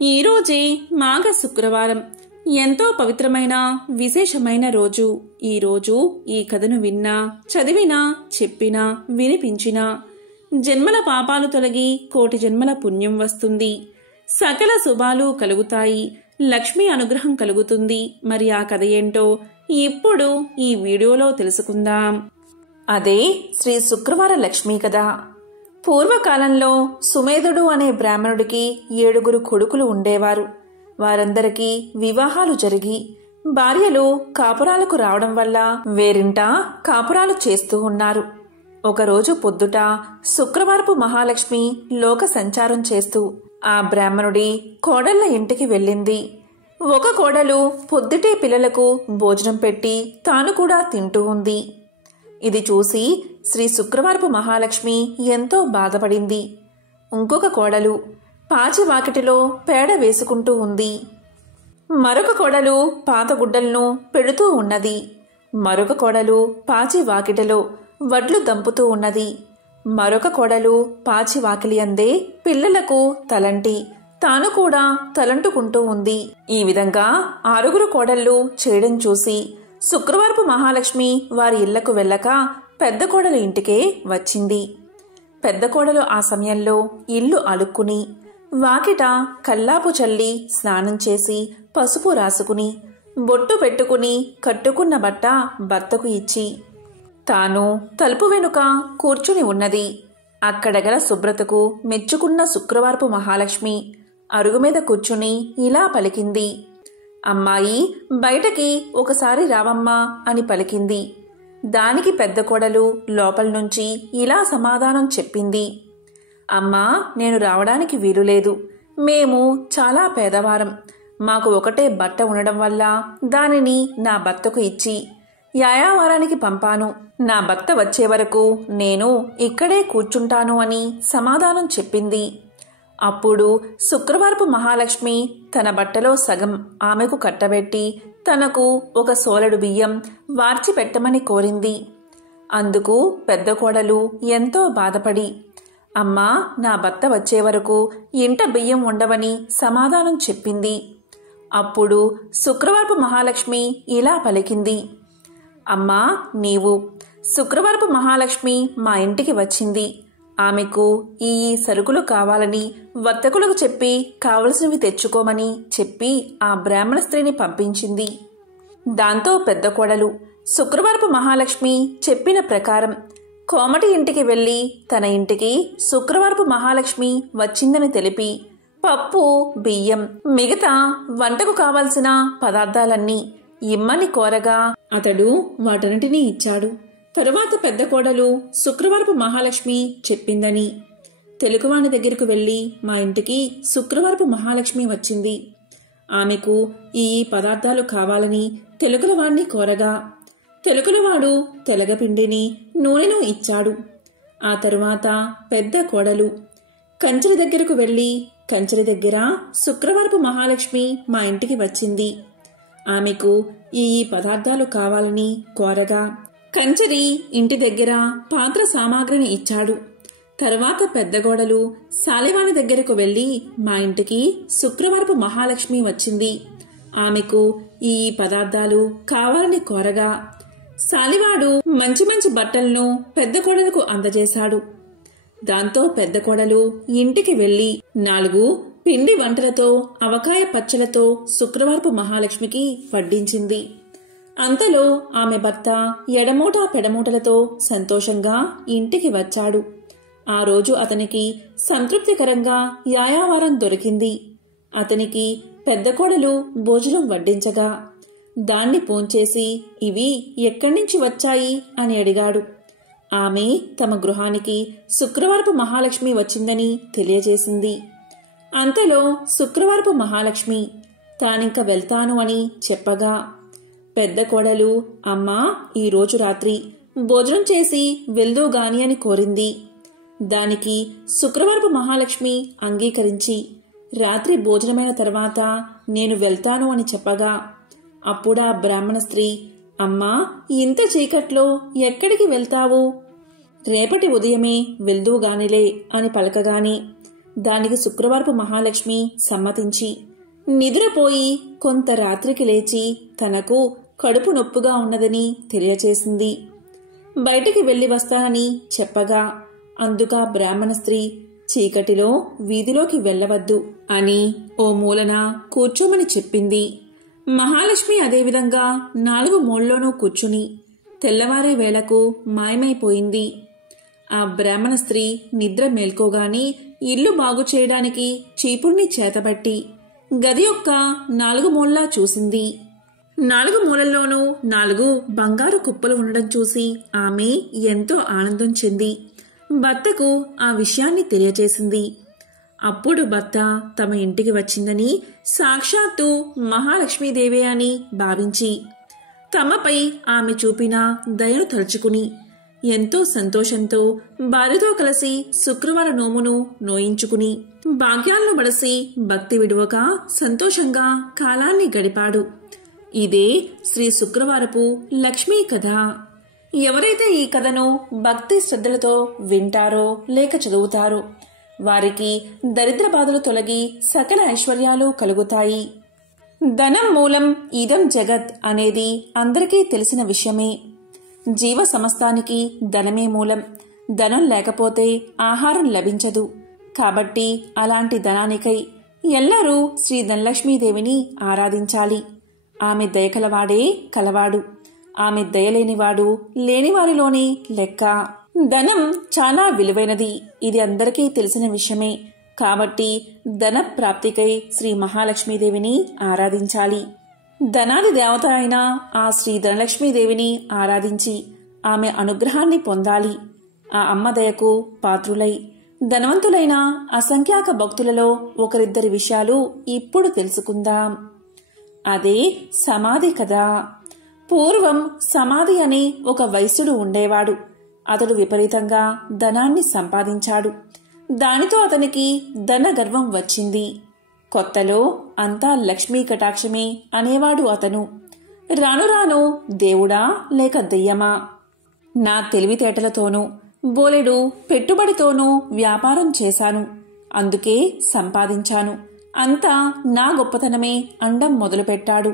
ఈరోజే మాఘ శుక్రవారం, ఎంతో పవిత్రమైన విశేషమైన రోజు. ఈరోజు ఈ కథను విన్నా, చదివినా, చెప్పినా, వినిపించినా జన్మల పాపాలు తొలగి కోటి జన్మల పుణ్యం వస్తుంది. సకల శుభాలు కలుగుతాయి. లక్ష్మీ అనుగ్రహం కలుగుతుంది. మరి ఆ కథ ఏంటో ఇప్పుడు ఈ వీడియోలో తెలుసుకుందాం. అదే శ్రీ శుక్రవార లక్ష్మీ కథ. పూర్వకాలంలో సుమేధుడు అనే బ్రాహ్మణుడికి 7 కొడుకులు ఉండేవారు. వారందరికీ వివాహాలు జరిగి భార్యలు కాపురాలకు రావడం వల్ల వేరింట కాపురాలు చేస్తూ ఉన్నారు. ఒకరోజు పొద్దుట శుక్రవారపు మహాలక్ష్మి లోక సంచారం చేస్తూ ఆ బ్రాహ్మణుడి కోడళ్ల ఇంటికి వెళ్ళింది. ఒక కోడలు పొద్దుటే పిల్లలకు భోజనం పెట్టి తాను కూడా తింటూ ఉంది. ఇది చూసి శ్రీ శుక్రవారపు మహాలక్ష్మి ఎంతో బాధపడింది. ఇంకొక కోడలు పాచి వాకిటిలో పేడ వేసుకుంటూ ఉంది. మరొక కోడలు పాత గుడ్డలను పెడుతూ ఉన్నది. మరొక కోడలు పాచి వాకిటిలో వడ్లు దంపుతూ ఉన్నది. మరొక కోడలు పాచి వాకిలి అందే పిల్లలకు తలంటి తాను కూడా తలంటుకుంటూ ఉంది. ఈ విధంగా 6 కోడళ్లు చేయడం చూసి శుక్రవారపు మహాలక్ష్మి వారి ఇళ్లకు వెళ్ళక పెద్ద కోడలు ఇంటికే వచ్చింది. పెద్ద కోడలు ఆ సమయంలో ఇల్లు అలుక్కుని వాకిట కల్లాపు చల్లి స్నానం చేసి పసుపు రాసుకుని బొట్టు పెట్టుకుని కట్టుకున్న బట్ట భర్తకు ఇచ్చి తాను తలుపు వెనుక కూర్చుని ఉన్నది. అక్కడ గల శుభ్రతకు మెచ్చుకున్న శుక్రవారపు మహాలక్ష్మి అరుగు మీద కూర్చుని ఇలా పలికింది. అమ్మాయి, బయటకి ఒకసారి రావమ్మా అని పలికింది. దానికి పెద్ద కోడలు లోపల నుంచి ఇలా సమాధానం చెప్పింది. అమ్మా, నేను రావడానికి వీలులేదు. మేము చాలా పేదవారం. మాకు ఒకటే బట్ట ఉండడం వల్ల దానిని నా భర్తకు ఇచ్చి యాయావారానికి పంపాను. నా భర్త వచ్చే వరకు నేను ఇక్కడే కూర్చుంటాను అని సమాధానం చెప్పింది. అప్పుడు శుక్రవారపు మహాలక్ష్మి తన బట్టలో సగం ఆమెకు కట్టబెట్టి తనకు ఒక సోలెడు బియ్యం వార్చి పెట్టమని కోరింది. అందుకు పెద్ద కోడలు ఎంతో బాధపడి, అమ్మా, నా భర్త వచ్చే వరకు ఇంట బియ్యం ఉండవని సమాధానం చెప్పింది. అప్పుడు శుక్రవారపు మహాలక్ష్మి ఇలా పలికింది. అమ్మా, నీవు శుక్రవారపు మహాలక్ష్మి మా ఇంటికి వచ్చింది. ఆమెకు ఈ సరుకులు కావాలని వర్తకులకు చెప్పి కావలసినవి తెచ్చుకోమని చెప్పి ఆ బ్రాహ్మణ స్త్రీని పంపించింది. దాంతో పెద్ద కోడలు శుక్రవారపు మహాలక్ష్మి చెప్పిన ప్రకారం కోమటి ఇంటికి వెళ్లి తన ఇంటికి శుక్రవారపు మహాలక్ష్మి వచ్చిందని తెలిపి పప్పు, బియ్యం, మిగతా వంటకు కావలసిన పదార్థాలన్నీ ఇమ్మని కోరగా అతడు వాటన్నిటినీ ఇచ్చాడు. తరువాత పెద్ద కోడలు శుక్రవారపు మహాలక్ష్మి చెప్పిందని తెలుగువాని దగ్గరకు వెళ్లి మా ఇంటికి శుక్రవారపు మహాలక్ష్మి వచ్చింది. ఆమెకు ఈ పదార్థాలు కావాలని తెలుగులవాణ్ణి కోరగా తెలుగులవాడు తెలగపిండిని, నూనెను ఇచ్చాడు. ఆ తరువాత పెద్ద కోడలు కంచెల దగ్గరకు వెళ్లి కంచెల దగ్గర శుక్రవారపు మహాలక్ష్మి మా ఇంటికి వచ్చింది. ఆమెకు ఈ పదార్థాలు కావాలని కోరగా కంచరి ఇంటి దగ్గర పాత్ర సామాగ్రిని ఇచ్చాడు. తరువాత పెద్ద కోడలు సాలివాని దగ్గరకు వెళ్లి మా ఇంటికి శుక్రవారపు మహాలక్ష్మి వచ్చింది. ఆమెకు ఈ పదార్థాలు కావాలని కోరగా సాలివాడు మంచి మంచి బట్టలను పెద్ద కోడలకు అందజేశాడు. దాంతో పెద్ద కోడలు ఇంటికి వెళ్లి 4 పిండి వంటలతో అవకాయ పచ్చలతో శుక్రవారపు మహాలక్ష్మికి వడ్డించింది. అంతలో ఆమె భర్త ఎడమూట పెడమూటలతో సంతోషంగా ఇంటికి వచ్చాడు. ఆ రోజు అతనికి సంతృప్తికరంగా యాయావారం దొరికింది. అతనికి పెద్ద కోడలు భోజనం వడ్డించగా దాన్ని పోంచేసి ఇవి ఎక్కడ్నుంచి వచ్చాయి అని అడిగాడు. ఆమె తమ గృహానికి శుక్రవారపు మహాలక్ష్మి వచ్చిందని తెలియజేసింది. అంతలో శుక్రవారపు మహాలక్ష్మి తానింక వెళ్తాను అని చెప్పగా పెద్ద కోడలు అమ్మా, ఈరోజు రాత్రి భోజనం చేసి వెళ్దూగాని అని కోరింది. దానికి శుక్రవారపు మహాలక్ష్మి అంగీకరించి రాత్రి భోజనమైన తర్వాత నేను వెళ్తాను అని చెప్పగా అప్పుడా బ్రాహ్మణ స్త్రీ, అమ్మా, ఇంత చీకట్లో ఎక్కడికి వెళ్తావు? రేపటి ఉదయమే వెళ్దూగానిలే అని పలకగానే దానికి శుక్రవారపు మహాలక్ష్మి సమ్మతించి నిద్రపోయి కొంత రాత్రికి లేచి తనకు కడుపు నొప్పుగా ఉన్నదని తెలియచేసింది. బయటికి వెళ్లి వస్తానని చెప్పగా అందుక బ్రాహ్మణ స్త్రీ చీకటిలో వీధిలోకి వెళ్లవద్దు అని ఓ మూలన కూర్చోమని చెప్పింది. మహాలక్ష్మి అదేవిధంగా 4 మూలలోనూ కూర్చుని తెల్లవారే వేళకు మాయమైపోయింది. ఆ బ్రాహ్మణ స్త్రీ నిద్ర మేల్కోగాని ఇల్లు బాగు చేయడానికి చీపుణ్ణి చేతబట్టి గది యొక్క 4 మూలలా చూసింది. 4 మూలల్లోనూ 4 బంగారు కుప్పలు ఉండడం చూసి ఆమె ఎంతో ఆనందం చెంది భర్తకు ఆ విషయాన్ని తెలియజేసింది. అప్పుడు భర్త తమ ఇంటికి వచ్చిందని సాక్షాత్తు మహాలక్ష్మీదేవి అని భావించి తమపై ఆమె చూపిన దయను తలుచుకుని ఎంతో సంతోషంతో భార్యతో కలిసి శుక్రవార నోమును నోయించుకుని భాగ్యాలను బడసి భక్తి విడువక సంతోషంగా కాలాన్ని గడిపాడు. ఇదే శ్రీ శుక్రవారపు లక్ష్మీ కథ. ఎవరైతే ఈ కథను భక్తి శ్రద్ధలతో వింటారో లేక చదువుతారో వారికి దరిద్ర బాధలు తొలగి సకల ఐశ్వర్యాలు కలుగుతాయి. ధనం మూలం ఇదం జగత్ అనేది అందరికీ తెలిసిన విషయమే. జీవ సమస్తానికి ధనమే మూలం. ధనం లేకపోతే ఆహారం లభించదు. కాబట్టి అలాంటి ధనానికై ఎల్లరూ శ్రీ ధనలక్ష్మీదేవిని ఆరాధించాలి. ఆమె దయకలవాడే కలవాడు. ఆమె దయలేనివాడు లేనివారిలోని లెక్క. ధనం చాలా విలువైనది. ఇది అందరికీ తెలిసిన విషయమే. కాబట్టి ధన ప్రాప్తికై శ్రీ మహాలక్ష్మీదేవిని ఆరాధించాలి. ధనాది దేవత అయిన ఆ శ్రీ ధనలక్ష్మీదేవిని ఆరాధించి ఆమె అనుగ్రహాన్ని పొందాలి. ఆ అమ్మ దయకు పాత్రులై ధనవంతులైన అసంఖ్యాక భక్తులలో ఒకరిద్దరి విషయాలు ఇప్పుడు తెలుసుకుందాం. అదే సమాధి కథ. పూర్వం సమాధి అనే ఒక వైశ్యుడు ఉండేవాడు. అతడు విపరీతంగా ధనాన్ని సంపాదించాడు. దానితో అతనికి ధన గర్వం వచ్చింది. కొత్తలో అంతా లక్ష్మీ కటాక్షమే అనేవాడు అతను. రాను రాను దేవుడా లేక దెయ్యమా, నా తెలివితేటలతోనూ బోలెడు పెట్టుబడితోనూ వ్యాపారం చేశాను, అందుకే సంపాదించాను, అంతా నా గొప్పతనమే అండం మొదలుపెట్టాడు.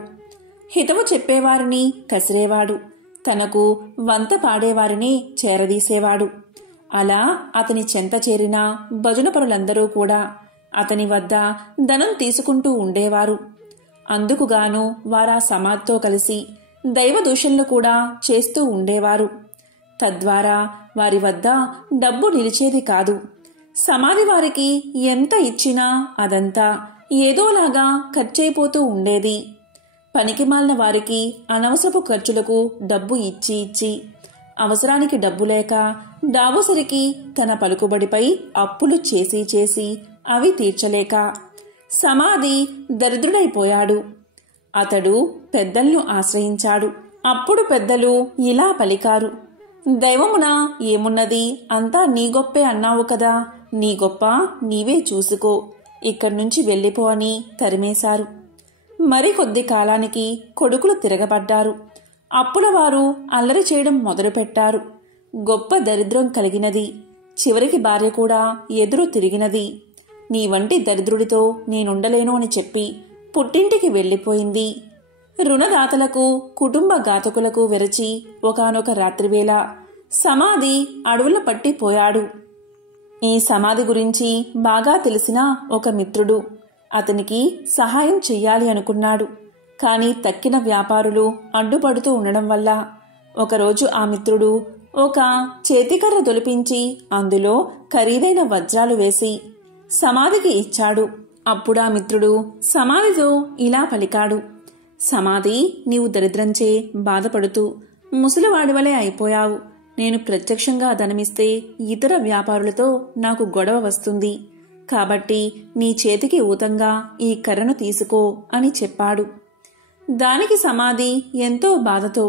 హితవు చెప్పేవారిని కసిరేవాడు. తనకు వంత పాడేవారిని చేరదీసేవాడు. అలా అతని చెంత చేరిన భజన పరులందరూ కూడా అతని వద్ద ధనం తీసుకుంటూ ఉండేవారు. అందుకుగాను వారా సమాధితో కలిసి దైవ దూషణలు కూడా చేస్తూ ఉండేవారు. తద్వారా వారి వద్ద డబ్బు నిలిచేది కాదు. సమాధి వారికి ఎంత ఇచ్చినా అదంతా ఏదోలాగా ఖర్చయిపోతూ ఉండేది. పనికిమాలిన వారికి అనవసరపు ఖర్చులకు డబ్బు ఇచ్చి ఇచ్చి అవసరానికి డబ్బు లేక దావోసరికి తన పలుకుబడిపై అప్పులు చేసి చేసి అవి తీర్చలేక సమాధి దరిద్రుడైపోయాడు. అతడు పెద్దలను ఆశ్రయించాడు. అప్పుడు పెద్దలు ఇలా పలికారు: దైవమున ఏమున్నది, అంతా నీ గొప్పే అన్నావు కదా, నీ గొప్ప నీవే చూసుకో, ఇక్కడి నుంచి వెళ్ళిపో అని తరిమేశారు. మరికొద్ది కాలానికి కొడుకులు తిరగబడ్డారు. అప్పుల వారు అల్లరి చేయడం మొదలుపెట్టారు. గొప్ప దరిద్రం కలిగినది. చివరికి భార్య కూడా ఎదురు తిరిగినది. నీ వంటి దరిద్రుడితో నేనుండలేను అని చెప్పి పుట్టింటికి వెళ్ళిపోయింది. రుణదాతలకు కుటుంబ ఘాతకులకు వెరచి ఒకానొక రాత్రివేళ సమాధి అడవుల పట్టిపోయాడు. ఈ సమాధి గురించి బాగా తెలిసిన ఒక మిత్రుడు అతనికి సహాయం చెయ్యాలి అనుకున్నాడు. కాని తక్కిన వ్యాపారులు అడ్డుపడుతూ ఉండడం వల్ల ఒకరోజు ఆ మిత్రుడు ఒక చేతికర్ర దొలిపించి అందులో ఖరీదైన వజ్రాలు వేసి సమాధికి ఇచ్చాడు. అప్పుడా మిత్రుడు సమాధితో ఇలా పలికాడు: సమాధి, నీవు దరిద్రంచే బాధపడుతూ ముసలివాడివలే అయిపోయావు. నేను ప్రత్యక్షంగా ధనమిస్తే ఇతర వ్యాపారులతో నాకు గొడవ వస్తుంది. కాబట్టి నీ చేతికి ఊతంగా ఈ కర్రను తీసుకో అని చెప్పాడు. దానికి సమాధి ఎంతో బాధతో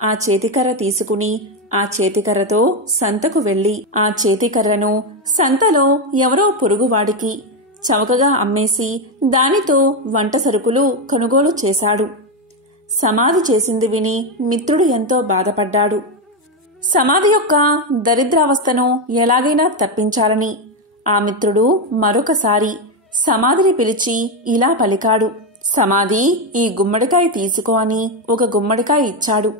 ఆ చేతికర్ర తీసుకుని ఆ చేతికర్రతో సంతకు వెళ్లి ఆ చేతికర్రను సంతలో ఎవరో పొరుగువాడికి చవకగా అమ్మేసి దానితో వంట సరుకులు కొనుగోలు చేశాడు. సమాధి చేసింది విని మిత్రుడు ఎంతో బాధపడ్డాడు. సమాధి యొక్క దరిద్రావస్థను ఎలాగైనా తప్పించాలని ఆ మిత్రుడు మరొకసారి సమాధిని పిలిచి ఇలా పలికాడు. సమాధి, ఈ గుమ్మడికాయ తీసుకో అని ఒక గుమ్మడికాయ ఇచ్చాడు.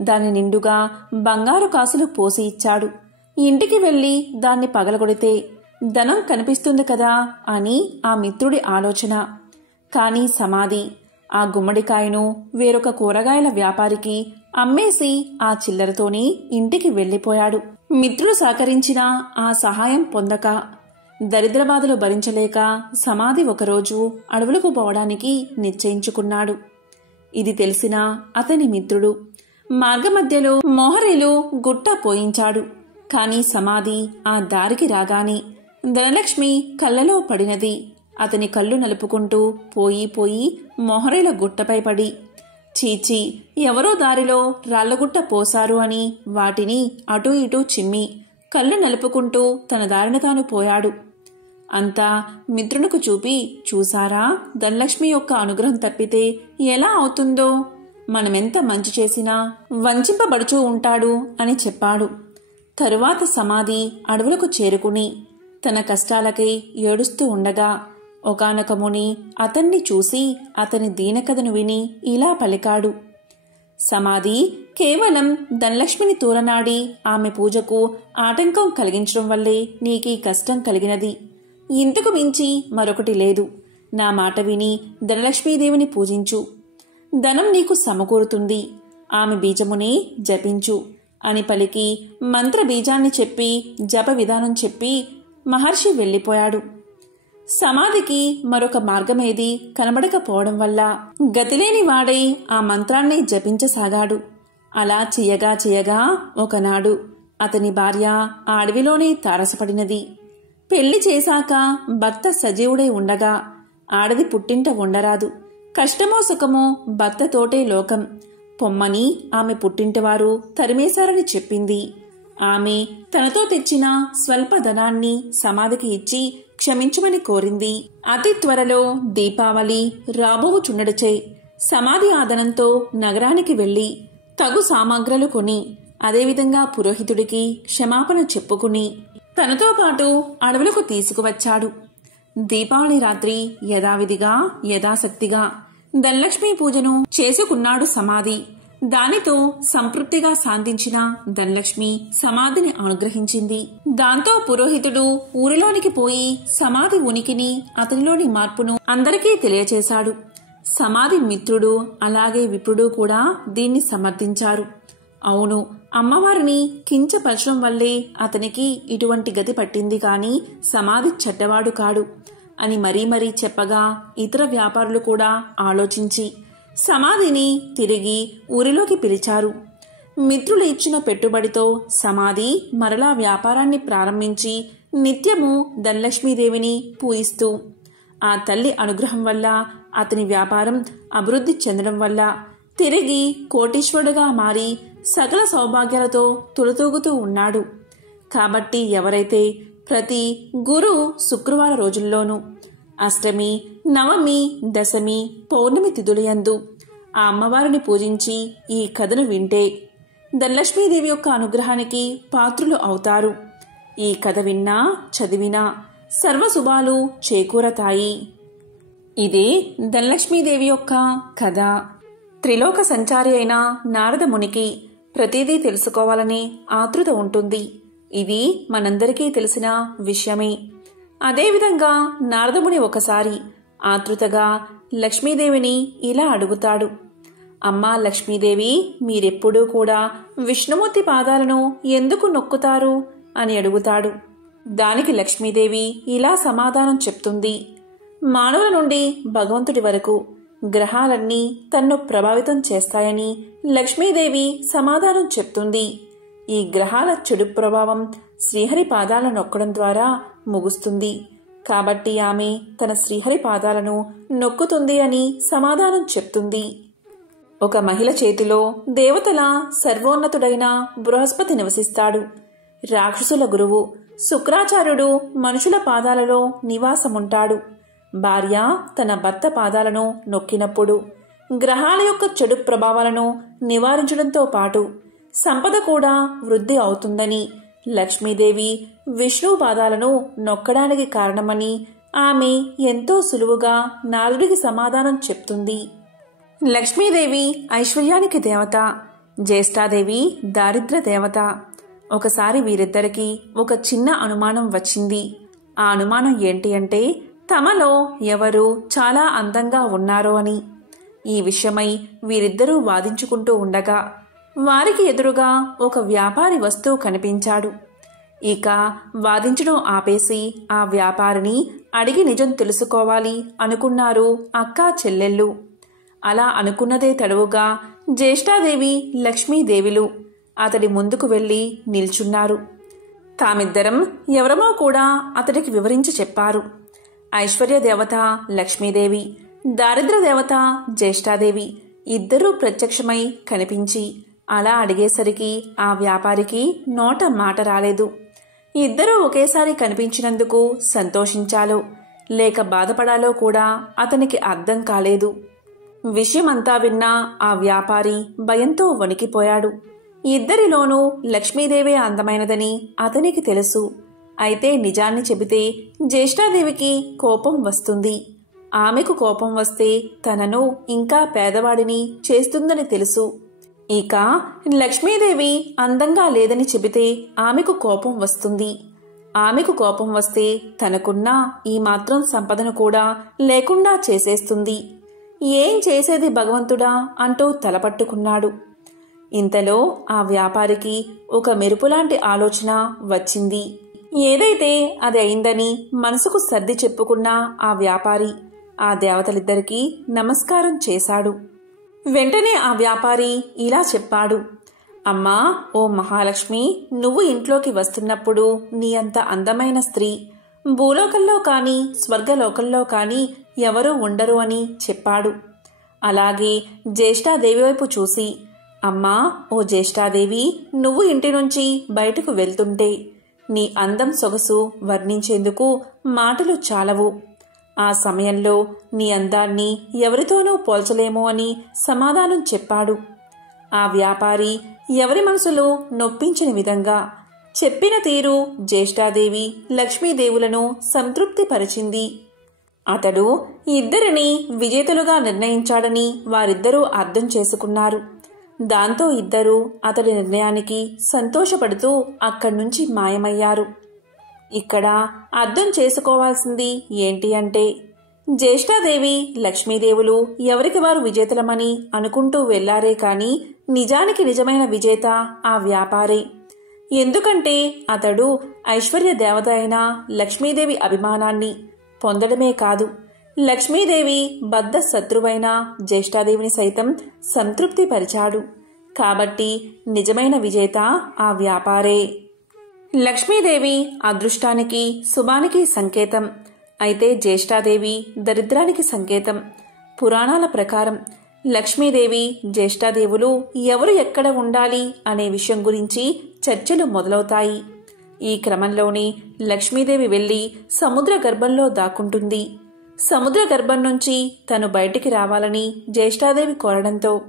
దాని నిండుగా బంగారు కాసులు పోసి ఇచ్చాడు. ఇంటికి వెళ్లి దాన్ని పగలగొడితే ధనం కనిపిస్తుంది కదా అని ఆ మిత్రుడి ఆలోచన. కాని సమాధి ఆ గుమ్మడికాయను వేరొక కూరగాయల వ్యాపారికి అమ్మేసి ఆ చిల్లరతోని ఇంటికి వెళ్లిపోయాడు. మిత్రుడు సహకరించినా ఆ సహాయం పొందక దరిద్రబాధలు భరించలేక సమాధి ఒకరోజు అడవులకు పోవడానికి నిశ్చయించుకున్నాడు. ఇది తెలిసిన అతని మిత్రుడు మార్గమధ్యలో మోహరేలు గుట్ట పోయించాడు. కాని సమాధి ఆ దారికి రాగానే ధనలక్ష్మి కళ్ళలో పడినది. అతని కళ్ళు నలుపుకుంటూ పోయి మోహరేల గుట్టపై పడి, చీచి, ఎవరో దారిలో రాళ్లగుట్ట పోశారు అని వాటిని అటూ ఇటూ చిమ్మి కళ్ళు నలుపుకుంటూ తన దారిన తాను పోయాడు. అంతా మిత్రునికి చూపి, చూసారా, ధనలక్ష్మి యొక్క అనుగ్రహం తప్పితే ఎలా అవుతుందో, మనమెంత మంచి చేసినా వంచింపబడుచూ ఉంటాడు అని చెప్పాడు. తరువాత సమాధి అడవులకు చేరుకుని తన కష్టాలకై ఏడుస్తూ ఉండగా ఒకానొక ముని అతన్ని చూసి అతని దీనకథను విని ఇలా పలికాడు. సమాధి, కేవలం ధనలక్ష్మిని తూలనాడి ఆమె పూజకు ఆటంకం కలిగించడం వల్లే నీకీ కష్టం కలిగినది. ఇంతకు మించి మరొకటి లేదు. నా మాట విని ధనలక్ష్మీదేవిని పూజించు. ధనం నీకు సమకూరుతుంది. ఆమె బీజమునే జపించు అని పలికి మంత్ర బీజాన్ని చెప్పి జప విధానం చెప్పి మహర్షి వెళ్లిపోయాడు. సమాధికి మరొక మార్గమేది కనబడకపోవడం వల్ల గతిలేని వాడై ఆ మంత్రాన్ని జపించసాగాడు. అలా చేయగా ఒకనాడు అతని భార్య ఆ అడవిలోనే తారసపడినది. పెళ్లి చేశాక భర్త సజీవుడై ఉండగా ఆడది పుట్టింట ఉండరాదు. కష్టమో సుఖమో భర్తతోటే లోకం. పొమ్మని ఆమె పుట్టింటివారు తరిమేశారని చెప్పింది. ఆమె తనతో తెచ్చిన స్వల్ప ధనాన్ని సమాధికి ఇచ్చి క్షమించమని కోరింది. అతి త్వరలో దీపావళి రాబోవుచుండడిచే సమాధి ఆదనంతో నగరానికి వెళ్లి తగు సామాగ్రలు కొని అదేవిధంగా పురోహితుడికి క్షమాపణ చెప్పుకుని తనతో పాటు అడవులకు తీసుకువచ్చాడు. దీపావళి రాత్రి యథావిధిగా యథాశక్తిగా ధనలక్ష్మీ పూజను చేసుకున్నాడు సమాధి. దానితో సంతృప్తిగా శాంతించిన ధనలక్ష్మి సమాధిని అనుగ్రహించింది. దాంతో పురోహితుడు ఊరిలోనికి పోయి సమాధి ఉనికిని అతనిలోని మార్పును అందరికీ తెలియచేశాడు. సమాధి మిత్రుడు అలాగే విప్రుడు కూడా దీన్ని సమర్థించారు. అవును, అమ్మవారిని కించపరచడం వల్లే అతనికి ఇటువంటి గతి పట్టింది కాని సమాధి చెడ్డవాడు కాడు అని మరీ చెప్పగా ఇతర వ్యాపారులు కూడా ఆలోచించి సమాధిని తిరిగి ఊరిలోకి పిలిచారు. మిత్రులు ఇచ్చిన పెట్టుబడితో సమాధి మరలా వ్యాపారాన్ని ప్రారంభించి నిత్యము ధనలక్ష్మీదేవిని పూజిస్తూ ఆ తల్లి అనుగ్రహం వల్ల అతని వ్యాపారం అభివృద్ధి చెందడం వల్ల తిరిగి కోటీశ్వరుడుగా మారి సకల సౌభాగ్యాలతో తులతూగుతూ ఉన్నాడు. కాబట్టి ఎవరైతే ప్రతి గురు శుక్రవార రోజుల్లోనూ అష్టమి, నవమి, దశమి, పౌర్ణమి తిథులయందు ఆ అమ్మవారిని పూజించి ఈ కథను వింటే ధనలక్ష్మీదేవి యొక్క అనుగ్రహానికి పాత్రులు అవుతారు. ఈ కథ విన్నా చదివినా సర్వశుభాలు చేకూరతాయి. ఇదే ధనలక్ష్మీదేవి యొక్క కథ. త్రిలోక సంచారి అయిన నారద మునికి ప్రతిదీ తెలుసుకోవాలని ఆతృత ఉంటుంది. ఇది మనందరికీ తెలిసిన విషయమే. అదేవిధంగా నారదముని ఒకసారి ఆతృతగా లక్ష్మీదేవిని ఇలా అడుగుతాడు. అమ్మా లక్ష్మీదేవి, మీరెప్పుడూ కూడా విష్ణుమూర్తి పాదాలను ఎందుకు నొక్కుతారు అని అడుగుతాడు. దానికి లక్ష్మీదేవి ఇలా సమాధానం చెప్తుంది. మానవుల నుండి భగవంతుడి వరకు గ్రహాలన్నీ తన్ను ప్రభావితం చేస్తాయని లక్ష్మీదేవి సమాధానం చెప్తుంది. ఈ గ్రహాల చెడు ప్రభావం శ్రీహరి పాదాలను నొక్కడం ద్వారా ముగుస్తుంది. కాబట్టి ఆమె తన శ్రీహరి పాదాలను నొక్కుతుంది అని సమాధానం చెప్తుంది. ఒక మహిళ చేతిలో దేవతల సర్వోన్నతుడైన బృహస్పతి నివసిస్తాడు. రాక్షసుల గురువు శుక్రాచార్యుడు మనుషుల పాదాలలో నివాసముంటాడు. భార్య తన భర్త పాదాలను నొక్కినప్పుడు గ్రహాల యొక్క చెడు ప్రభావాలను నివారించడంతో పాటు సంపద కూడా వృద్ధి అవుతుందని లక్ష్మీదేవి విష్ణు పాదాలను నొక్కడానికి కారణమని ఆమె ఎంతో సులువుగా నారదుడికి సమాధానం చెప్తుంది. లక్ష్మీదేవి ఐశ్వర్యానికి దేవత, జ్యేష్ఠాదేవి దారిద్ర్య దేవత. ఒకసారి వీరిద్దరికీ ఒక చిన్న అనుమానం వచ్చింది. ఆ అనుమానం ఏంటి అంటే తమలో ఎవరు చాలా అందంగా ఉన్నారో అని. ఈ విషయమై వీరిద్దరూ వాదించుకుంటూ ఉండగా వారికి ఎదురుగా ఒక వ్యాపారి వస్తువు కనిపించాడు. ఇక వాదించడం ఆపేసి ఆ వ్యాపారిని అడిగి నిజం తెలుసుకోవాలి అనుకున్నారు అక్కా చెల్లెళ్ళు. అలా అనుకున్నదే తడవుగా జ్యేష్ఠాదేవి లక్ష్మీదేవిలు అతడి ముందుకు వెళ్లి నిల్చున్నారు. తామిద్దరం ఎవరమో కూడా అతడికి వివరించి చెప్పారు. ఐశ్వర్య దేవత లక్ష్మీదేవి, దారిద్ర్య దేవత జ్యేష్ఠాదేవి ఇద్దరూ ప్రత్యక్షమై కనిపించి అలా అడిగేసరికి ఆ వ్యాపారికి నోట మాట రాలేదు. ఇద్దరూ ఒకేసారి కనిపించినందుకు సంతోషించాలో లేక బాధపడాలో కూడా అతనికి అర్థం కాలేదు. విషయమంతా విన్నా ఆ వ్యాపారి భయంతో వణికిపోయాడు. ఇద్దరిలోనూ లక్ష్మీదేవే అందమైనదని అతనికి తెలుసు. అయితే నిజాన్ని చెబితే జ్యేష్ఠాదేవికి కోపం వస్తుంది. ఆమెకు కోపం వస్తే తనను ఇంకా పేదవాడిని చేస్తుందని తెలుసు. ఇక లక్ష్మీదేవి అందంగా లేదని చెబితే ఆమెకు కోపం వస్తుంది. ఆమెకు కోపం వస్తే తనకున్న ఈ మాత్రం సంపదను కూడా లేకుండా చేసేస్తుంది. ఏం చేసేది భగవంతుడా అంటూ తలపట్టుకున్నాడు. ఇంతలో ఆ వ్యాపారికి ఒక మెరుపులాంటి ఆలోచన వచ్చింది. ఏదైతే అది అయిందని మనసుకు సర్ది చెప్పుకున్న ఆ వ్యాపారి ఆ దేవతలిద్దరికీ నమస్కారం చేశాడు. వెంటనే ఆ వ్యాపారి ఇలా చెప్పాడు. అమ్మా, ఓ మహాలక్ష్మి, నువ్వు ఇంట్లోకి వస్తున్నప్పుడు నీ అంత అందమైన స్త్రీ భూలోకంలో కానీ స్వర్గలోకంలో కానీ ఎవరూ ఉండరు అని చెప్పాడు. అలాగే జ్యేష్ఠాదేవి వైపు చూసి, అమ్మా, ఓ జ్యేష్ఠాదేవి, నువ్వు ఇంటి నుంచి బయటకు వెళ్తుంటే నీ అందం సొగసు వర్ణించేందుకు మాటలు చాలవు. ఆ సమయంలో నీ అందాన్ని ఎవరితోనూ పోల్చలేమో అని సమాధానం చెప్పాడు. ఆ వ్యాపారి ఎవరి మనసులో నొప్పించని విధంగా చెప్పిన తీరు జ్యేష్ఠాదేవి లక్ష్మీదేవులను సంతృప్తిపరిచింది. అతడు ఇద్దరిని విజేతలుగా నిర్ణయించాడని వారిద్దరూ అర్థం చేసుకున్నారు. దాంతో ఇద్దరూ అతడి నిర్ణయానికి సంతోషపడుతూ అక్కడి నుంచి మాయమయ్యారు. ఇక్కడ అర్థం చేసుకోవాల్సింది ఏంటి అంటే జ్యేష్ఠాదేవి లక్ష్మీదేవులు ఎవరికి వారు విజేతలమని అనుకుంటూ వెళ్లారే కాని నిజానికి నిజమైన విజేత ఆ వ్యాపారే. ఎందుకంటే అతడు ఐశ్వర్య దేవత అయిన లక్ష్మీదేవి అభిమానాన్ని పొందడమే కాదు, లక్ష్మీదేవి బద్ధ శత్రువైన జ్యేష్ఠాదేవిని సైతం సంతృప్తిపరిచాడు. కాబట్టి నిజమైన విజేత ఆ వ్యాపారే. లక్ష్మీదేవి అదృష్టానికి శుభానికి సంకేతం. అయితే జ్యేష్ఠాదేవి దరిద్రానికి సంకేతం. పురాణాల ప్రకారం లక్ష్మీదేవి జ్యేష్ఠాదేవులు ఎవరు ఎక్కడ ఉండాలి అనే విషయం గురించి చర్చలు మొదలవుతాయి. ఈ క్రమంలోనే లక్ష్మీదేవి వెళ్లి సముద్ర గర్భంలో దాక్కుంటుంది. సముద్ర గర్భం నుంచి తను బయటికి రావాలని జ్యేష్ఠాదేవి కోరడంతో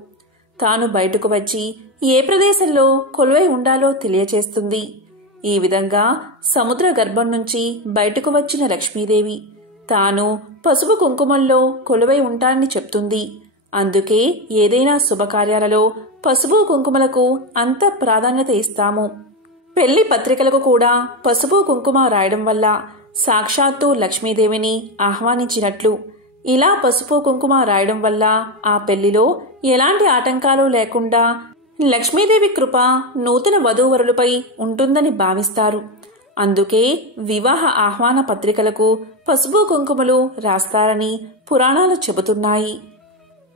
తాను బయటకు వచ్చి ఏ ప్రదేశంలో కొలువై ఉండాలో తెలియచేస్తుంది. ఈ విధంగా సముద్ర గర్భం నుంచి బయటకు వచ్చిన లక్ష్మీదేవి తాను పసుపు కుంకుమల్లో కొలువై ఉంటానని చెప్తుంది. అందుకే ఏదైనా శుభకార్యాలలో పసుపు కుంకుమలకు అంత ప్రాధాన్యత ఇస్తాము. పెళ్లి పత్రికలకు కూడా పసుపు కుంకుమ రాయడం వల్ల సాక్షాత్తు లక్ష్మీదేవిని ఆహ్వానించినట్లు. ఇలా పసుపు కుంకుమ రాయడం వల్ల ఆ పెళ్లిలో ఎలాంటి ఆటంకాలు లేకుండా లక్ష్మీదేవి కృప నూతన వధూవరులపై ఉంటుందని భావిస్తారు. అందుకే వివాహ ఆహ్వాన పత్రికలకు పసుపు కుంకుమలు రాస్తారని పురాణాలు చెబుతున్నాయి.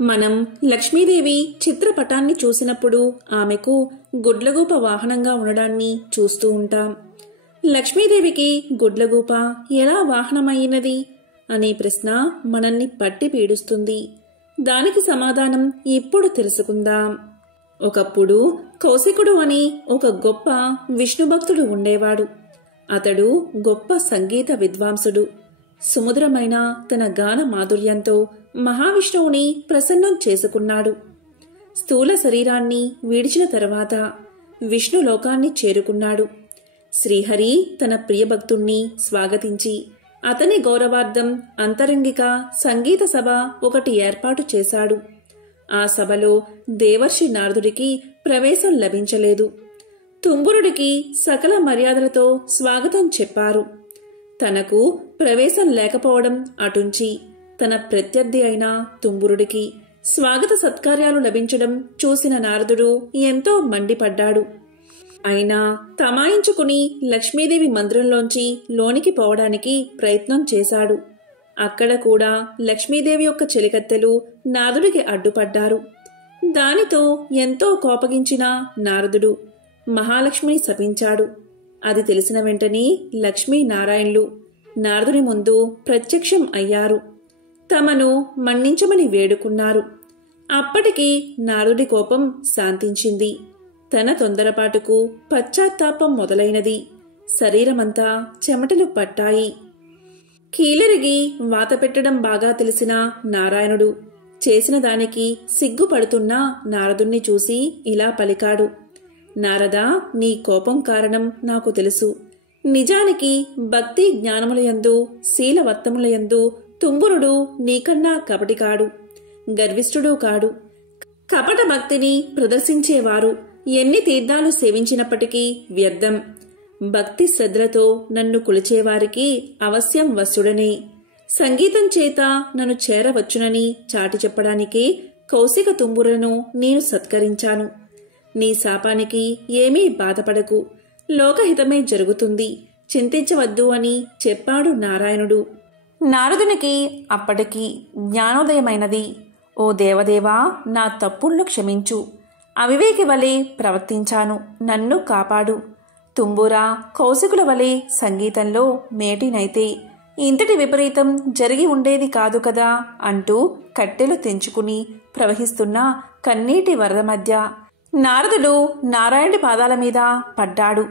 మనం లక్ష్మీదేవి చిత్రపటాన్ని చూసినప్పుడు ఆమెకు గుడ్లగూప వాహనంగా ఉండడాన్ని చూస్తూ ఉంటాం. లక్ష్మీదేవికి గుడ్లగూప ఎలా వాహనమయ్యినది అనే ప్రశ్న మనల్ని పట్టి పీడుస్తుంది. దానికి సమాధానం ఇప్పుడు తెలుసుకుందాం. ఒకప్పుడు కౌశికుడు అని ఒక గొప్ప విష్ణు భక్తుడు ఉండేవాడు. అతడు గొప్ప సంగీత విద్వాంసుడు. సుమధురమైన తన గాన మాధుర్యంతో మహావిష్ణువుని ప్రసన్నం చేసుకున్నాడు. స్థూల శరీరాన్ని విడిచిన తర్వాత విష్ణు లోకాన్ని చేరుకున్నాడు. శ్రీహరి తన ప్రియభక్తుణ్ణి స్వాగతించి అతని గౌరవార్థం అంతరంగిక సంగీత సభ ఒకటి ఏర్పాటు చేశాడు. ఆ సభలో దేవర్షి నారదుడికి ప్రవేశం లభించలేదు. తుంబురుడికి సకల మర్యాదలతో స్వాగతం చెప్పారు. తనకు ప్రవేశం లేకపోవడం అటుంచి తన ప్రత్యర్థి అయిన తుంబురుడికి స్వాగత సత్కార్యాలు లభించడం చూసిన నారదుడు ఎంతో మండిపడ్డాడు. అయినా తమాయించుకుని లక్ష్మీదేవి మందిరంలోంచి లోనికి పోవడానికి ప్రయత్నం చేశాడు. అక్కడ కూడా లక్ష్మీదేవి యొక్క చెలికత్తెలు నారదుడికి అడ్డుపడ్డారు. దానితో ఎంతో కోపగించిన నారదుడు మహాలక్ష్మిని శపించాడు. అది తెలిసిన వెంటనే లక్ష్మీనారాయణులు నారదుని ముందు ప్రత్యక్షం అయ్యారు. తమను మన్నించమని వేడుకున్నారు. అప్పటికి నారదుడి కోపం శాంతించింది. తన తొందరపాటుకు పశ్చాత్తాపం మొదలైనది. శరీరమంతా చెమటలు పట్టాయి. కీలరిగి వాత పెట్టడం బాగా తెలిసిన నారాయణుడు చేసిన దానికి సిగ్గుపడుతున్న నారదుణ్ణి చూసి ఇలా పలికాడు. నారదా, నీ కోపం కారణం నాకు తెలుసు. నిజానికి భక్తి జ్ఞానములయందు శీలవత్తములయందు తుంబురుడు నీకన్నా కపటి కాడు, గర్విష్ఠుడు కాడు. కపట భక్తిని ప్రదర్శించేవారు ఎన్ని తీర్థాలు సేవించినప్పటికీ వ్యర్థం. భక్తి శ్రద్ధలతో నన్ను కొలిచేవారికి అవశ్యం వశుడనే. సంగీతం చేత నన్ను చేరవచ్చునని చాటి చెప్పడానికే కౌశిక తుంబురులను నేను సత్కరించాను. నీ శాపానికి ఏమీ బాధపడకు, లోకహితమే జరుగుతుంది, చింతించవద్దు అని చెప్పాడు నారాయణుడు. నారదునికి అప్పటికి జ్ఞానోదయమైనది. ఓ దేవదేవా, నా తప్పులను క్షమించు. అవివేకి వలె ప్రవర్తించాను, నన్ను కాపాడు. తుంబురా, కౌశికుల వలె సంగీతంలో మేటినైతే ఇంతటి విపరీతం జరిగి ఉండేది కాదు కదా అంటూ కట్టెలు తెంచుకుని ప్రవహిస్తున్న కన్నీటి వరద మధ్య నారదుడు నారాయణుడి పాదాల మీద పడ్డాడు.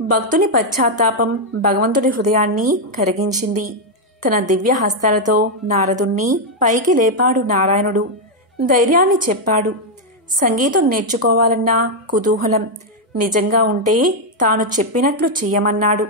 భక్తుని పశ్చాత్తాపం భగవంతుడి హృదయాన్ని కరిగించింది. తన దివ్య హస్తాలతో నారదుణ్ణి పైకి లేపాడు నారాయణుడు. ధైర్యాన్ని చెప్పాడు. సంగీతం నేర్చుకోవాలన్న కుతూహలం నిజంగా ఉంటే తాను చెప్పినట్లు చెయ్యమన్నాడు.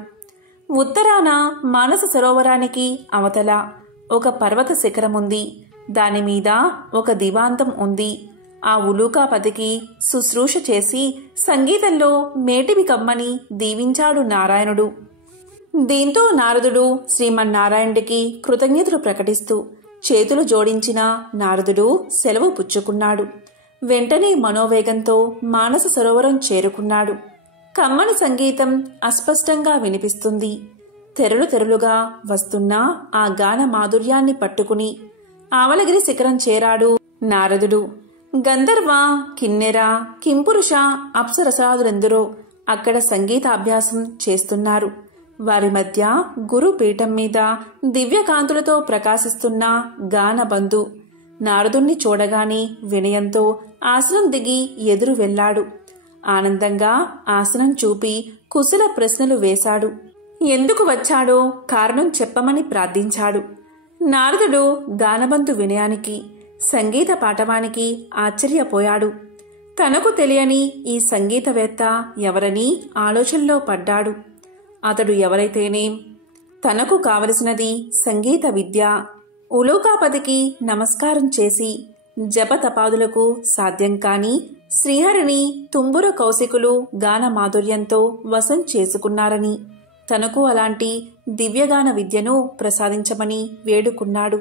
ఉత్తరాన మానస సరోవరానికి అవతల ఒక పర్వత శిఖరముంది. దానిమీద ఒక దివాంతం ఉంది. ఆ ఉలూకాపతికి శుశ్రూష చేసి సంగీతంలో మేటివి కమ్మని దీవించాడు నారాయణుడు. దీంతో నారదుడు శ్రీమన్నారాయణుడికి కృతజ్ఞతలు ప్రకటిస్తూ చేతులు జోడించిన నారదుడు సెలవు పుచ్చుకున్నాడు. వెంటనే మనోవేగంతో మానస సరోవరం చేరుకున్నాడు. కమ్మని సంగీతం అస్పష్టంగా వినిపిస్తుంది. తెరలు తెరలుగా వస్తున్న ఆ గాన మాధుర్యాన్ని పట్టుకుని ఆవలగిరి శిఖరం చేరాడు నారదుడు. గంధర్వ, కిన్నెర, కింపురుష, అప్సరసాదులెందరో అక్కడ సంగీతాభ్యాసం చేస్తున్నారు. వారి మధ్య గురుపీఠం మీద దివ్యకాంతులతో ప్రకాశిస్తున్న గానబంధు నారదుణ్ణి చూడగానే వినయంతో ఆసనం దిగి ఎదురు వెళ్లాడు. ఆనందంగా ఆసనం చూపి కుశల ప్రశ్నలు వేశాడు. ఎందుకు వచ్చాడో కారణం చెప్పమని ప్రార్థించాడు. నారదుడు గానబంధు వినయానికి, సంగీత పాఠవానికి ఆశ్చర్యపోయాడు. తనకు తెలియని ఈ సంగీతవేత్త ఎవరని ఆలోచనలో పడ్డాడు. అతడు ఎవరైతేనేం, తనకు కావలసినది సంగీత విద్య. ఉలూకాపతికి నమస్కారం చేసి జపతపాదులకు సాధ్యం కాని శ్రీహరిని తుంబుర కౌశికులు గాన మాధుర్యంతో వశం చేసుకున్నారని, తనకు అలాంటి దివ్యగాన విద్యను ప్రసాదించమని వేడుకున్నాడు.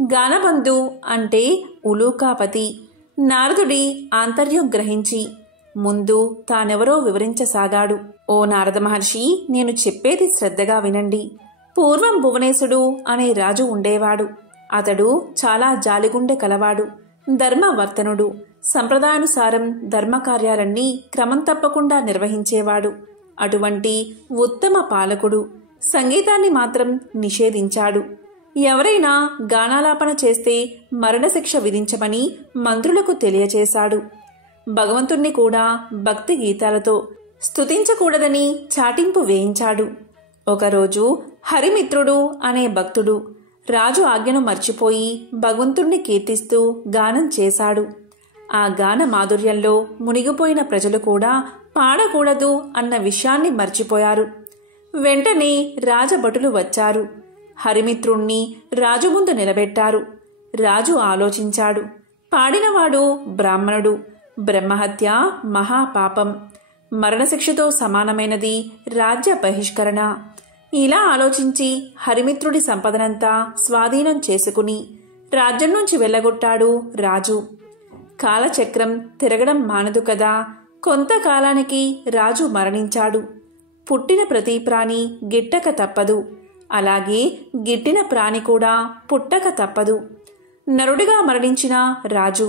గానబంధు అంటే ఉలూకాపతి. నారదుడి ఆంతర్యం గ్రహించి ముందు తానెవరో వివరించసాగాడు. ఓ నారద మహర్షి, నేను చెప్పేది శ్రద్ధగా వినండి. పూర్వం భువనేశుడు అనే రాజు ఉండేవాడు. అతడు చాలా జాలిగుండె కలవాడు, ధర్మవర్తనుడు. సంప్రదాయానుసారం ధర్మకార్యాలన్నీ క్రమం తప్పకుండా నిర్వహించేవాడు. అటువంటి ఉత్తమ పాలకుడు సంగీతాన్ని మాత్రం నిషేధించాడు. ఎవరైనా గానాలాపన చేస్తే మరణశిక్ష విధించమని మంత్రులకు తెలియచేశాడు. భగవంతుణ్ణి కూడా భక్తి గీతాలతో స్తుతించకూడదని చాటింపు వేయించాడు. ఒకరోజు హరిమిత్రుడు అనే భక్తుడు రాజు ఆజ్ఞను మర్చిపోయి భగవంతుణ్ణి కీర్తిస్తూ గానం చేశాడు. ఆ గాన మాధుర్యంలో మునిగిపోయిన ప్రజలు కూడా పాడకూడదు అన్న విషయాన్ని మర్చిపోయారు. వెంటనే రాజభటులు వచ్చారు. హరిమిత్రుణ్ణి రాజు ముందు నిలబెట్టారు. రాజు ఆలోచించాడు. పాడినవాడు బ్రాహ్మణుడు. బ్రహ్మహత్య మహాపాపం, మరణశిక్షతో సమానమైనది రాజ్య బహిష్కరణ. ఇలా ఆలోచించి హరిమిత్రుడి సంపదనంతా స్వాధీనం చేసుకుని రాజ్యం నుంచి వెళ్ళగొట్టాడు రాజు. కాలచక్రం తిరగడం మానదు కదా. కొంతకాలానికి రాజు మరణించాడు. పుట్టిన ప్రతి ప్రాణి గిట్టక తప్పదు. అలాగే గిట్టిన ప్రాణి కూడా పుట్టక తప్పదు. నరుడిగా మరణించిన రాజు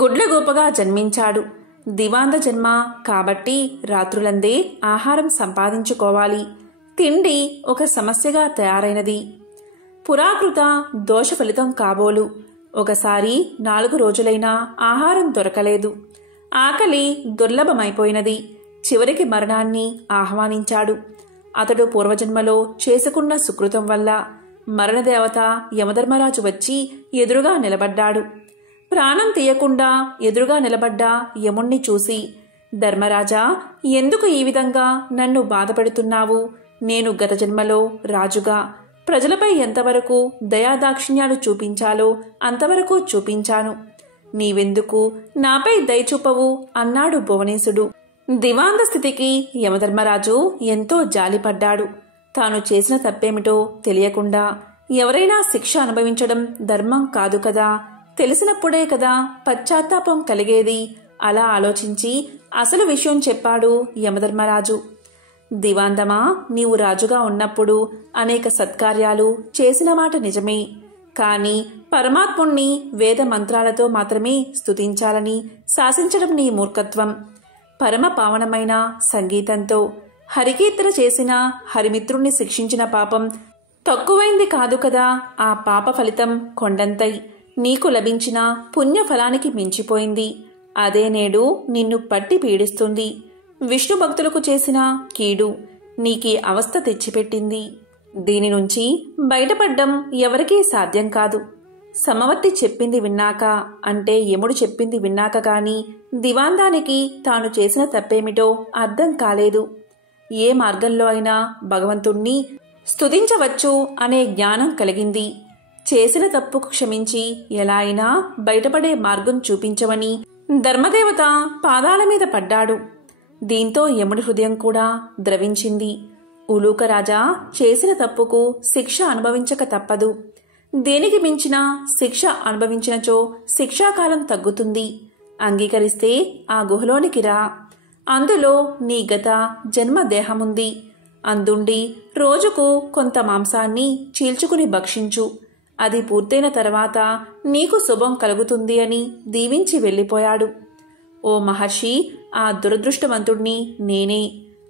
గుడ్లగోపగా జన్మించాడు. దివాంద జన్మ కాబట్టి రాత్రులందే ఆహారం సంపాదించుకోవాలి. తిండి ఒక సమస్యగా తయారైనది. పురాకృత దోష ఫలితం కాబోలు. ఒకసారి 4 రోజులైనా ఆహారం దొరకలేదు. ఆకలి దుర్లభమైపోయినది. చివరికి మరణాన్ని ఆహ్వానించాడు. అతడు పూర్వజన్మలో చేసుకున్న సుకృతం వల్ల మరణదేవత యమధర్మరాజు వచ్చి ఎదురుగా నిలబడ్డాడు. ప్రాణం తీయకుండా ఎదురుగా నిలబడ్డ యముణ్ణి చూసి, ధర్మరాజా, ఎందుకు ఈ విధంగా నన్ను బాధపెడుతున్నావు? నేను గత జన్మలో రాజుగా ప్రజలపై ఎంతవరకు దయాదాక్షిణ్యాలు చూపించాలో అంతవరకు చూపించాను. నీవెందుకు నాపై దయ చూపవు అన్నాడు భువనేశుడు. దివాంద స్థితికి యమధర్మరాజు ఎంతో జాలిపడ్డాడు. తాను చేసిన తప్పేమిటో తెలియకుండా ఎవరైనా శిక్ష అనుభవించడం ధర్మం కాదు కదా. తెలిసినప్పుడే కదా పశ్చాత్తాపం కలిగేది. అలా ఆలోచించి అసలు విషయం చెప్పాడు యమధర్మరాజు. దివాందమా, నీవు రాజుగా ఉన్నప్పుడు అనేక సత్కార్యాలు చేసిన మాట నిజమే. కాని పరమాత్ముణ్ణి వేద మంత్రాలతో మాత్రమే స్తుతించాలని శాసించడం నీ మూర్ఖత్వం. పరమ పావనమైన సంగీతంతో హరికీర్తన చేసిన హరిమిత్రుణ్ణి శిక్షించిన పాపం తక్కువైంది కాదు కదా. ఆ పాప ఫలితం కొండంతై నీకు లభించిన పుణ్యఫలానికి మించిపోయింది. అదే నేడు నిన్ను పట్టి పీడిస్తుంది. విష్ణు భక్తులకు చేసిన కీడు నీకీ అవస్థ తెచ్చిపెట్టింది. దీని నుంచి బయటపడ్డం ఎవరికీ సాధ్యం కాదు. సమవర్తి చెప్పింది విన్నాక, అంటే యముడు చెప్పింది విన్నాక గాని దివాందానికి తాను చేసిన తప్పేమిటో అర్థం కాలేదు. ఏ మార్గంలో అయినా భగవంతుణ్ణి స్తుతించవచ్చు అనే జ్ఞానం కలిగింది. చేసిన తప్పుకు క్షమించి ఎలా అయినా బయటపడే మార్గం చూపించమని ధర్మదేవత పాదాల మీద పడ్డాడు. దీంతో యముడి హృదయం కూడా ద్రవించింది. ఉలూకరాజా, చేసిన తప్పుకు శిక్ష అనుభవించక తప్పదు. దేనికి మించిన శిక్ష అనుభవించినచో శిక్షాకాలం తగ్గుతుంది. అంగీకరిస్తే ఆ గుహలోనికి రా. అందులో నీ గత జన్మ దేహముంది. అందుండి రోజుకు కొంత మాంసాన్ని చీల్చుకుని భక్షించు. అది పూర్తయిన తర్వాత నీకు శుభం కలుగుతుంది అని దీవించి వెళ్ళిపోయాడు. ఓ మహర్షి, ఆ దురదృష్టవంతుణ్ణి నేనే.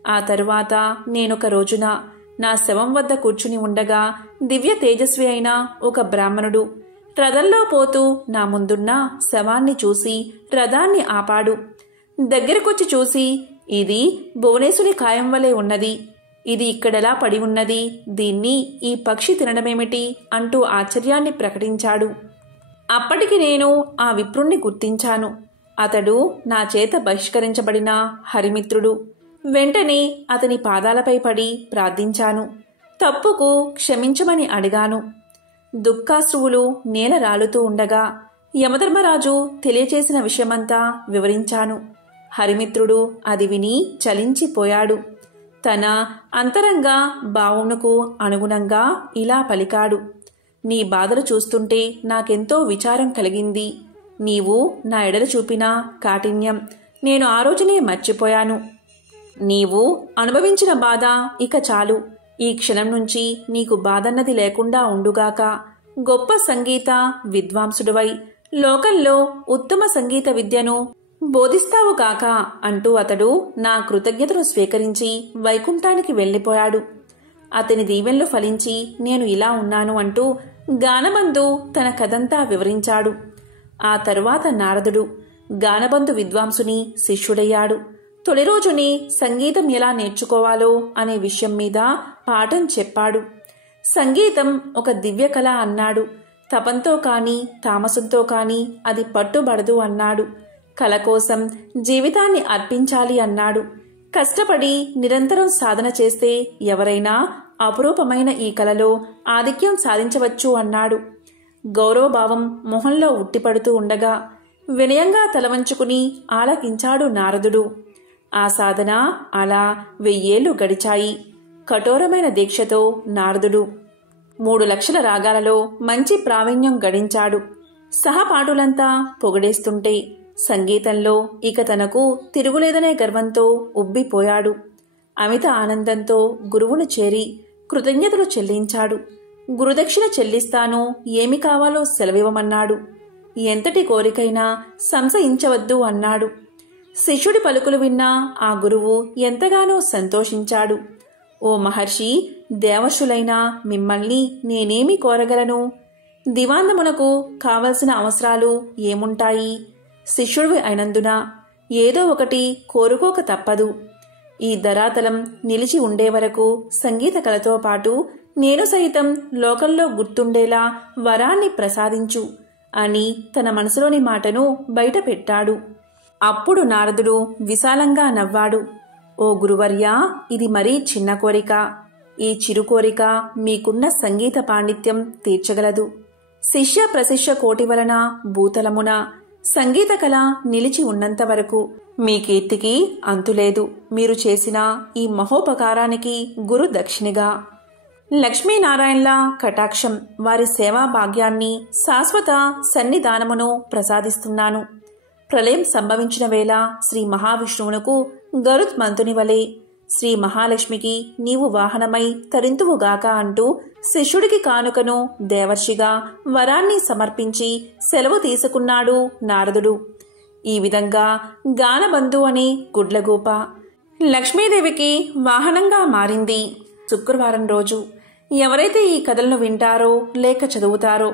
ఆ తరువాత నేనొక రోజున నా శవం వద్ద కూర్చుని ఉండగా దివ్య తేజస్వి అయిన ఒక బ్రాహ్మణుడు రథంలో పోతూ నా ముందున్న శవాన్ని చూసి రథాన్ని ఆపాడు. దగ్గరకొచ్చి చూసి, ఇది భువనేశుని కాయం వలె ఉన్నది. ఇది ఇక్కడెలా పడి ఉన్నది? దీన్ని ఈ పక్షి తినడమేమిటి అంటూ ఆశ్చర్యాన్ని ప్రకటించాడు. అప్పటికి నేను ఆ విప్రుణ్ణి గుర్తించాను. అతడు నా చేత బహిష్కరించబడిన హరిమిత్రుడు. వెంటనే అతని పాదాలపై పడి ప్రార్థించాను. తప్పుకు క్షమించమని అడిగాను. దుఃఖాశ్రువులు నేల రాలుతూ ఉండగా యమధర్మరాజు తెలియచేసిన విషయమంతా వివరించాను. హరిమిత్రుడు అది విని చలించిపోయాడు. తన అంతరంగ భావమునకు అనుగుణంగా ఇలా పలికాడు. నీ బాధలు చూస్తుంటే నాకెంతో విచారం కలిగింది. నీవు నా ఎడల చూపిన కాఠిన్యం నేను ఆ రోజునే మర్చిపోయాను. నీవు అనుభవించిన బాధ ఇక చాలు. ఈ క్షణం నుంచి నీకు బాధన్నది లేకుండా ఉండుగాక. గొప్ప సంగీత విద్వాంసుడివై లోకంలో ఉత్తమ సంగీత విద్యను బోధిస్తావు కాక అంటూ అతడు నా కృతజ్ఞతను స్వీకరించి వైకుంఠానికి వెళ్ళిపోయాడు. అతని దీవెనలు ఫలించి నేను ఇలా ఉన్నాను అంటూ గానబంధు తన కథంతా వివరించాడు. ఆ తరువాత నారదుడు గానబంధు విద్వాంసుని శిష్యుడయ్యాడు. తొలి రోజుని సంగీతం ఎలా నేర్చుకోవాలో అనే విషయం మీద పాఠం చెప్పాడు. సంగీతం ఒక దివ్య కళ అన్నాడు. తపంతో కాని తామసంతో కాని అది పట్టుబడదు అన్నాడు. కళ కోసం జీవితాన్ని అర్పించాలి అన్నాడు. కష్టపడి నిరంతరం సాధన చేస్తే ఎవరైనా అపురూపమైన ఈ కళలో ఆధిక్యం సాధించవచ్చు అన్నాడు. గౌరవభావం మొహంలో ఉట్టిపడుతూ ఉండగా వినయంగా తలవంచుకుని ఆలకించాడు నారదుడు. ఆ సాధన అలా 1000 ఏళ్లు గడిచాయి. కఠోరమైన దీక్షతో నారదుడు 3 లక్షల రాగాలలో మంచి ప్రావీణ్యం గడించాడు. సహపాఠులంతా పొగిడేస్తుంటే సంగీతంలో ఇక తనకు తిరుగులేదనే గర్వంతో ఉబ్బిపోయాడు. అమిత ఆనందంతో గురువును చేరి కృతజ్ఞతలు చెల్లించాడు. గురుదక్షిణ చెల్లిస్తాను, ఏమి కావాలో సెలవివ్వమన్నాడు. ఎంతటి కోరికైనా సంశయించవద్దు అన్నాడు. శిష్యుడి పలుకులు విన్న ఆ గురువు ఎంతగానో సంతోషించాడు. ఓ మహర్షి, దేవర్షులైన మిమ్మల్ని నేనేమి కోరగలను? దివాంతమునకు కావలసిన అవసరాలు ఏముంటాయి? శిష్యుడివి అయినందున ఏదో ఒకటి కోరుకోక తప్పదు. ఈ ధరాతలం నిలిచి ఉండే వరకు సంగీత కళతో పాటు నేను సైతం లోకంలో గుర్తుండేలా వరాన్ని ప్రసాదించు అని తన మనసులోని మాటను బయట పెట్టాడు. అప్పుడు నారదుడు విశాలంగా నవ్వాడు. ఓ గురువర్యా, ఇది మరీ చిన్న కోరిక. ఈ చిరు కోరిక మీకున్న సంగీత పాండిత్యం తీర్చగలదు. శిష్య ప్రశిష్య కోటి వలన భూతలమున సంగీత కళ నిలిచి ఉన్నంత వరకు మీ కీర్తికి అంతులేదు. మీరు చేసిన ఈ మహోపకారానికి గురు దక్షిణగా లక్ష్మీనారాయణల కటాక్షం, వారి సేవా భాగ్యాన్ని, శాశ్వత సన్నిధానమును ప్రసాదిస్తున్నాను. ప్రళయం సంభవించిన వేళ శ్రీ మహావిష్ణువునకు గరుత్మంతుని వలె శ్రీ మహాలక్ష్మికి నీవు వాహనమై తరింతువుగాక అంటూ శిష్యుడికి కానుకను దేవర్షిగా వరాన్ని సమర్పించి సెలవు తీసుకున్నాడు నారదుడు. ఈ విధంగా గానబంధు అనే గుడ్లగూప లక్ష్మీదేవికి వాహనంగా మారింది. శుక్రవారం రోజు ఎవరైతే ఈ కథలను వింటారో లేక చదువుతారో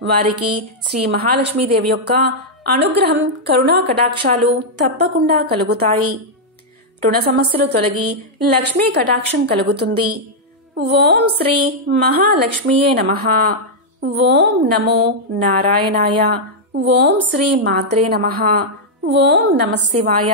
వారికి శ్రీ మహాలక్ష్మీదేవి యొక్క అనుగ్రహం, కరుణా కటాక్షాలు తప్పకుండా కలుగుతాయి. రుణ సమస్యలు తొలగి లక్ష్మీ కటాక్షం కలుగుతుంది. ఓం శ్రీ మహాలక్ష్మీయే నమః. ఓం నమో నారాయణాయ. ఓం శ్రీ మాత్రే నమః. ఓం నమః శివాయ.